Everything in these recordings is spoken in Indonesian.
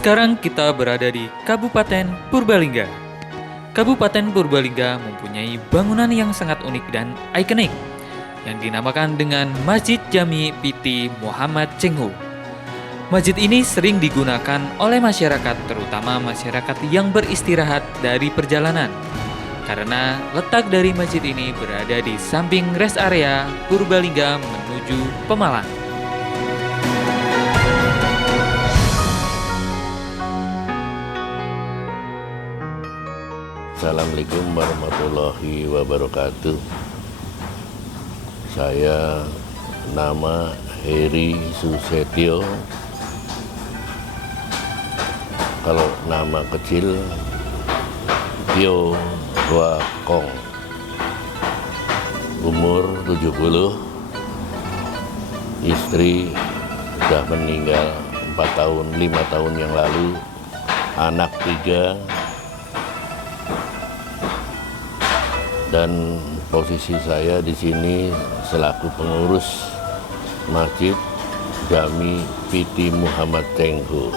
Sekarang kita berada di Kabupaten Purbalingga. Kabupaten Purbalingga mempunyai bangunan yang sangat unik dan ikonik yang dinamakan dengan Masjid Jami Piti Muhammad Cengho. Masjid ini sering digunakan oleh masyarakat, terutama masyarakat yang beristirahat dari perjalanan, karena letak dari masjid ini berada di samping rest area Purbalingga menuju Pemalang. Assalamualaikum warahmatullahi wabarakatuh. Saya nama Heri Susetio. Kalau nama kecil Tio Wakong. Umur 70. Istri sudah meninggal 4 tahun, 5 tahun yang lalu. Anak 3. Dan posisi saya di sini selaku pengurus Masjid Jami Piti Muhammad Cengho.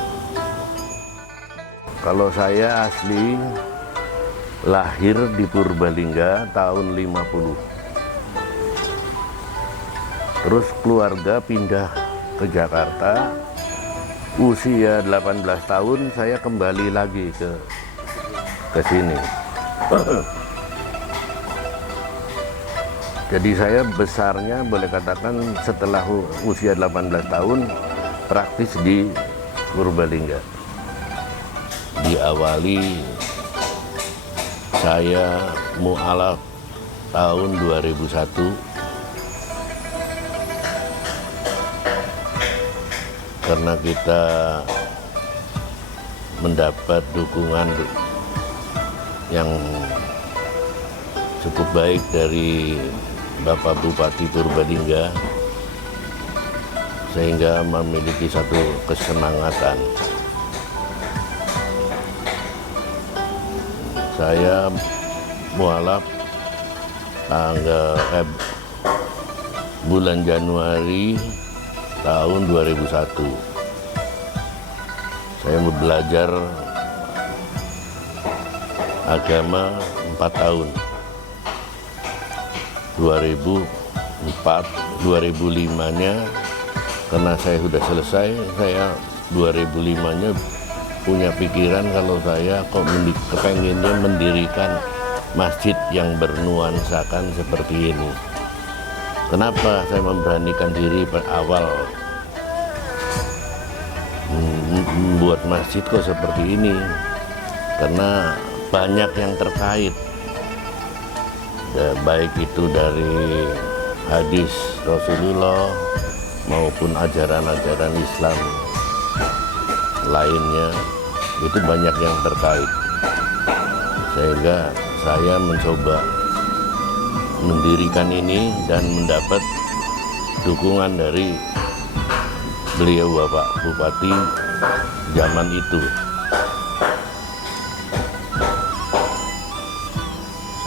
Kalau saya asli lahir di Purbalingga tahun 50. Terus keluarga pindah ke Jakarta. Usia 18 tahun saya kembali lagi ke sini. Jadi saya besarnya boleh katakan setelah usia 18 tahun praktis di Purbalingga. Diawali saya mu'alaf tahun 2001. Karena kita mendapat dukungan yang cukup baik dari Bapak Bupati Purbalingga, sehingga memiliki satu kesemangatan. Saya mualaf bulan Januari tahun 2001. Saya belajar agama 4 tahun. 2004, 2005-nya karena saya sudah selesai, saya 2005-nya punya pikiran kalau saya kok kepengennya mendirikan masjid yang bernuansakan seperti ini. Kenapa saya memberanikan diri awal membuat masjid kok seperti ini? Karena banyak yang terkait. Baik itu dari hadis Rasulullah maupun ajaran-ajaran Islam lainnya, itu banyak yang terkait. Sehingga saya mencoba mendirikan ini dan mendapat dukungan dari beliau Bapak Bupati zaman itu.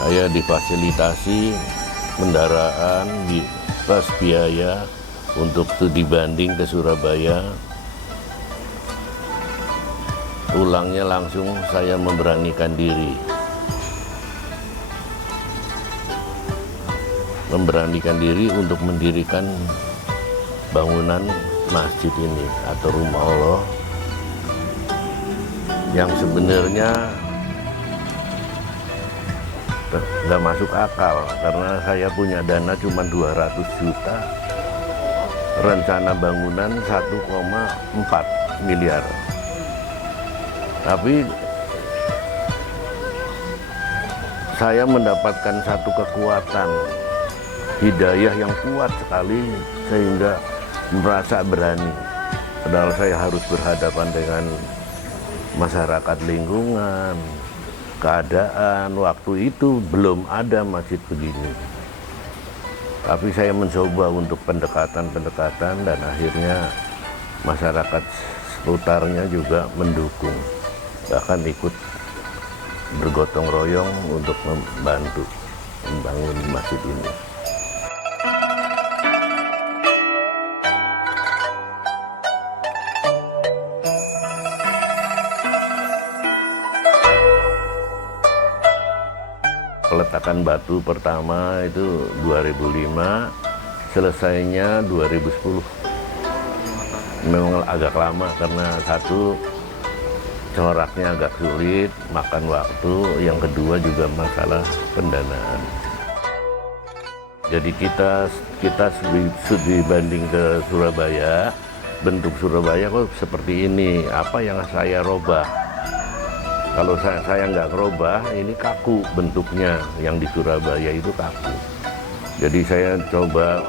Saya difasilitasi kendaraan di pas biaya untuk studi banding ke Surabaya. Pulangnya langsung saya memberanikan diri. Memberanikan diri untuk mendirikan bangunan masjid ini atau rumah Allah yang sebenarnya nggak masuk akal karena saya punya dana cuma 200 juta, rencana bangunan 1,4 miliar. Tapi saya mendapatkan satu kekuatan hidayah yang kuat sekali sehingga merasa berani. Padahal saya harus berhadapan dengan masyarakat lingkungan, keadaan waktu itu belum ada masjid begini. Tapi saya mencoba untuk pendekatan-pendekatan dan akhirnya masyarakat seputarnya juga mendukung. Bahkan ikut bergotong royong untuk membantu membangun masjid ini. peletakan batu pertama itu 2005, selesainya 2010. Memang agak lama karena satu, coraknya agak sulit, makan waktu, yang kedua juga masalah pendanaan. Jadi kita dibanding ke Surabaya, bentuk Surabaya kok seperti ini, apa yang saya robah. Kalau saya nggak robah, ini kaku bentuknya, yang di Surabaya itu kaku. Jadi saya coba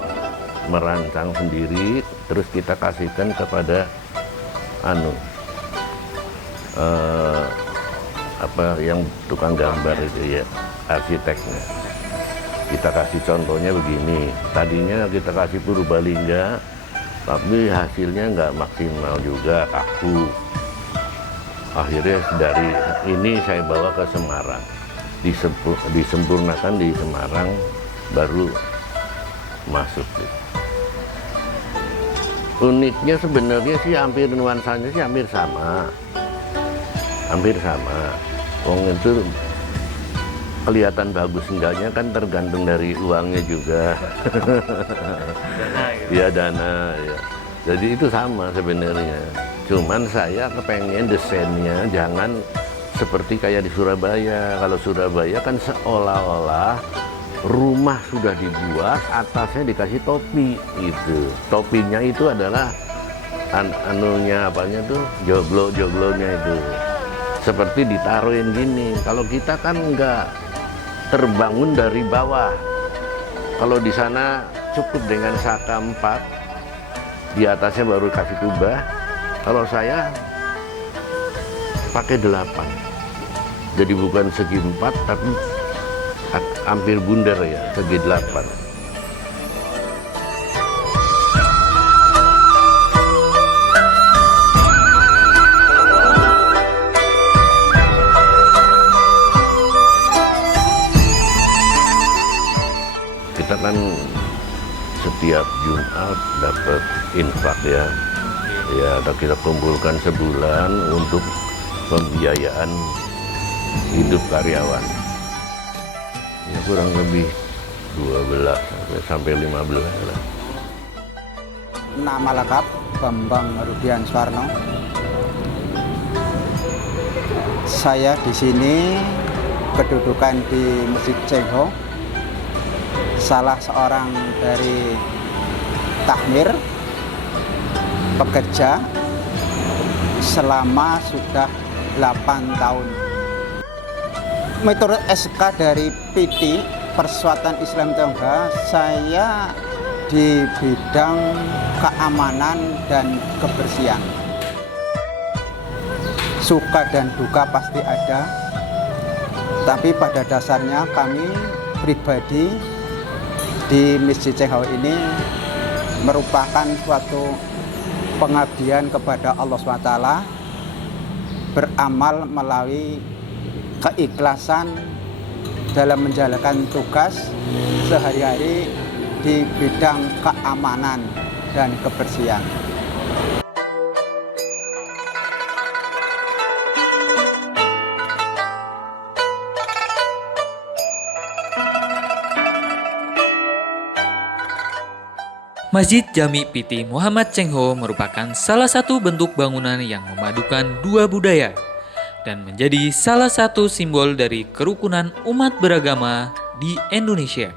merancang sendiri, terus kita kasihkan kepada yang tukang gambar itu ya, arsiteknya. Kita kasih contohnya begini, tadinya kita kasih Purbalingga, tapi hasilnya nggak maksimal juga, kaku. Akhirnya dari ini saya bawa ke Semarang, disempurnakan di Semarang, baru masuk. Uniknya sebenarnya sih hampir nuansanya sih hampir sama. Wong itu kelihatan bagus enggaknya kan tergantung dari uangnya juga. Ya dana ya. Jadi itu sama sebenarnya. Cuman saya kepengen desainnya jangan seperti kayak di Surabaya. Kalau Surabaya kan seolah-olah rumah sudah dibuat, atasnya dikasih topi gitu. Topinya itu adalah joglo-joglonya itu. Seperti ditaruhin gini. Kalau kita kan enggak, terbangun dari bawah. Kalau di sana cukup dengan saka 4, di atasnya baru kasih kubah. Kalau saya pakai 8. Jadi bukan segi 4 tapi hampir bundar ya, segi 8. Kita kan setiap Jumat dapat infak ya. Ya, kita kumpulkan sebulan untuk pembiayaan hidup karyawan. Ya kurang lebih 12 sampai 15 lah. Nama lengkap Bambang Rudian Suwarno. Saya di sini kedudukan di Masjid Cengho, salah seorang dari takmir pekerja selama sudah 8 tahun. Menurut SK dari PT Persatuan Islam Tionghoa, saya di bidang keamanan dan kebersihan. Suka dan duka pasti ada, tapi pada dasarnya kami pribadi di Masjid Cengho ini merupakan suatu pengabdian kepada Allah SWT, beramal melalui keikhlasan dalam menjalankan tugas sehari-hari di bidang keamanan dan kebersihan. Masjid Jami PT Muhammad Cengho merupakan salah satu bentuk bangunan yang memadukan dua budaya dan menjadi salah satu simbol dari kerukunan umat beragama di Indonesia.